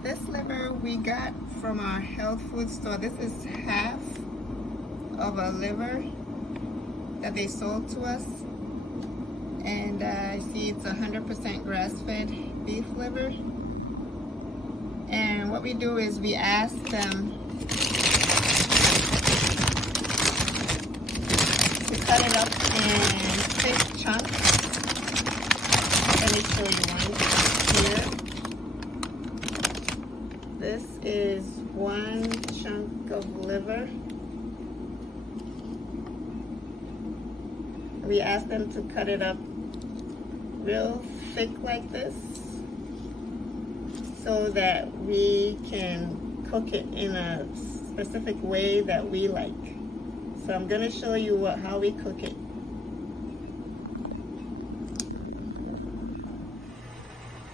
This liver we got from our health food store. This is half of a liver that they sold to us. And I see it's 100% grass-fed beef liver. And what we do is we ask them to cut it up in thick chunks. Let me show you one here. This is one chunk of liver. We ask them to cut it up real thick like this so that we can cook it in a specific way that we like. So I'm going to show you how we cook it.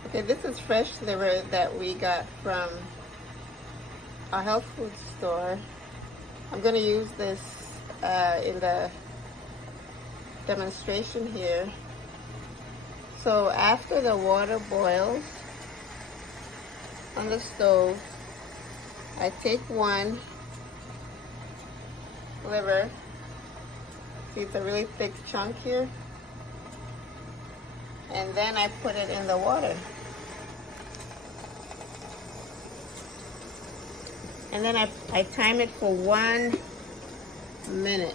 Okay, this is fresh liver that we got from our health food store. I'm going to use this in the demonstration here. So after the water boils on the stove, I take one liver. See, it's a really thick chunk here. And then I put it in the water. And then I time it for 1 minute.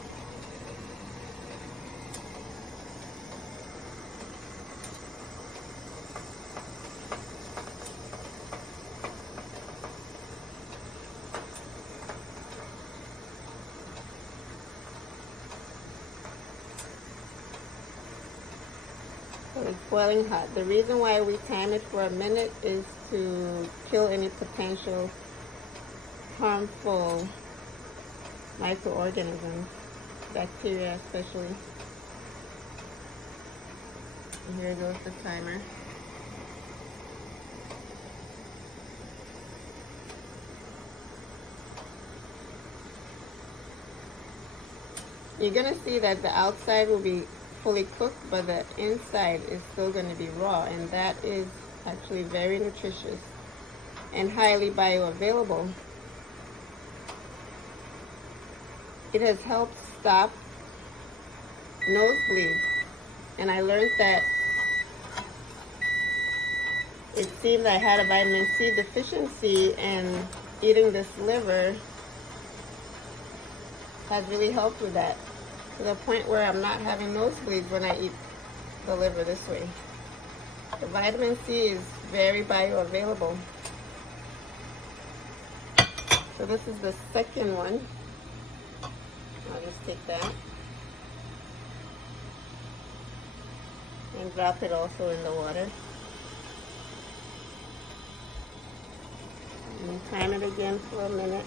So it's boiling hot. The reason why we time it for 1 minute is to kill any potential harmful microorganisms, bacteria especially. And here goes the timer. You're gonna see that the outside will be fully cooked, but the inside is still gonna be raw, and that is actually very nutritious and highly bioavailable. It has helped stop nosebleeds, and I learned that it seemed I had a vitamin C deficiency, and eating this liver has really helped with that, to the point where I'm not having nosebleeds when I eat the liver this way. The vitamin C is very bioavailable. So this is the second one. I'll just take that and drop it also in the water. And time it again for 1 minute.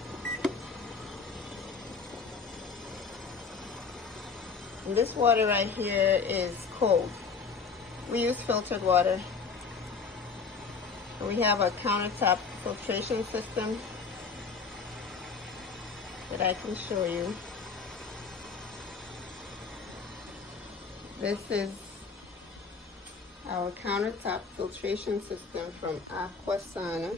And this water right here is cold. We use filtered water. We have a countertop filtration system that I can show you. This is our countertop filtration system from Aquasana.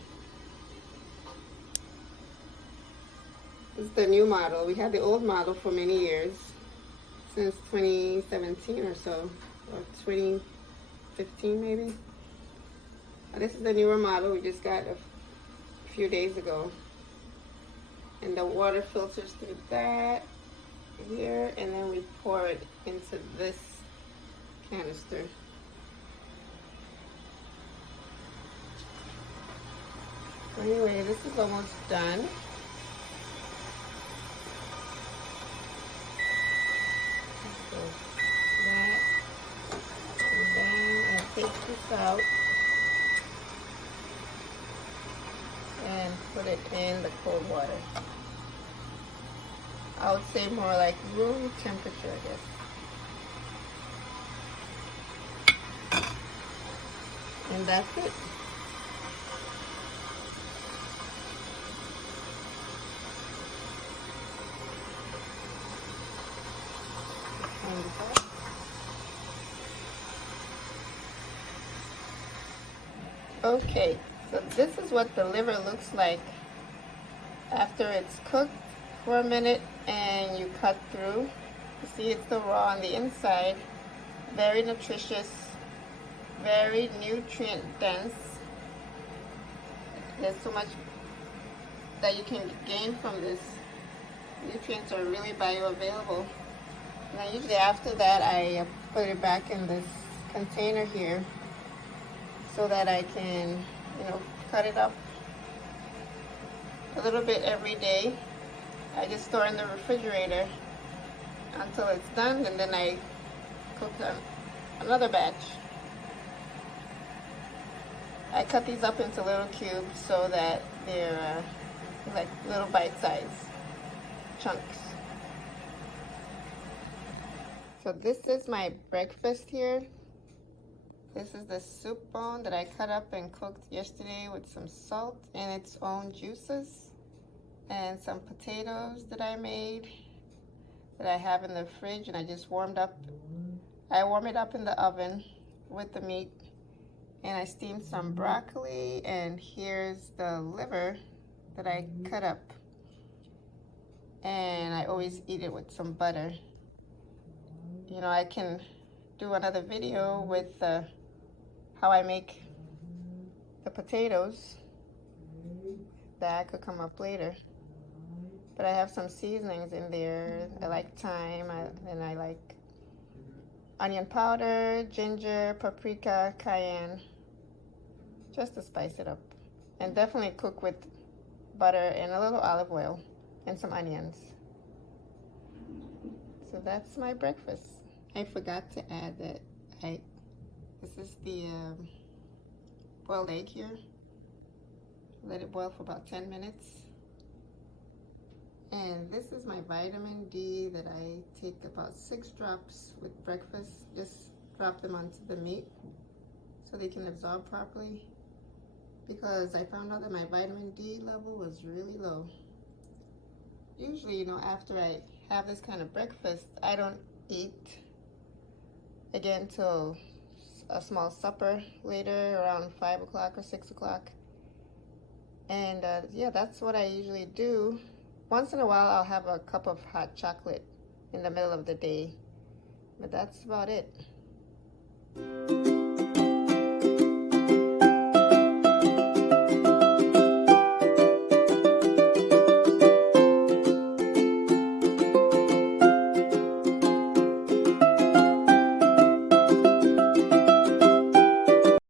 This is the new model. We had the old model for many years, since 2017 or so, or 2015 maybe. This is the newer model we just got a few days ago. And the water filters through that here, and then we pour it into this canister. So anyway, this is almost done. So that, and then I take this out. put it in the cold water. I would say more like room temperature, I guess. And that's it. Okay, so this is what the liver looks like after it's cooked for a minute and you cut through. You see it's still raw on the inside. Very nutritious, very nutrient dense. There's so much that you can gain from this. Nutrients are really bioavailable. And then usually after that I put it back in this container here so that I can, cut it up a little bit every day. I just store in the refrigerator until it's done, and then I cook another batch. I cut these up into little cubes so that they're like little bite-sized chunks. So this is my breakfast here. This is the soup bone that I cut up and cooked yesterday with some salt and its own juices, and some potatoes that I made that I have in the fridge, and I just warmed up. I warm it up in the oven with the meat, and I steamed some broccoli, and here's the liver that I cut up, and I always eat it with some butter. I can do another video with how I make the potatoes. That could come up later. But I have some seasonings in there. I like thyme, and I like onion powder, ginger, paprika, cayenne, just to spice it up. And definitely cook with butter and a little olive oil and some onions. So that's my breakfast. I forgot to add that this is the boiled egg here. Let it boil for about 10 minutes. And this is my vitamin D that I take about 6 drops with breakfast. Just drop them onto the meat so they can absorb properly, because I found out that my vitamin D level was really low. Usually, after I have this kind of breakfast, I don't eat again till a small supper later, around 5 o'clock or 6 o'clock. And yeah, that's what I usually do. Once in a while I'll have a cup of hot chocolate in the middle of the day, but that's about it.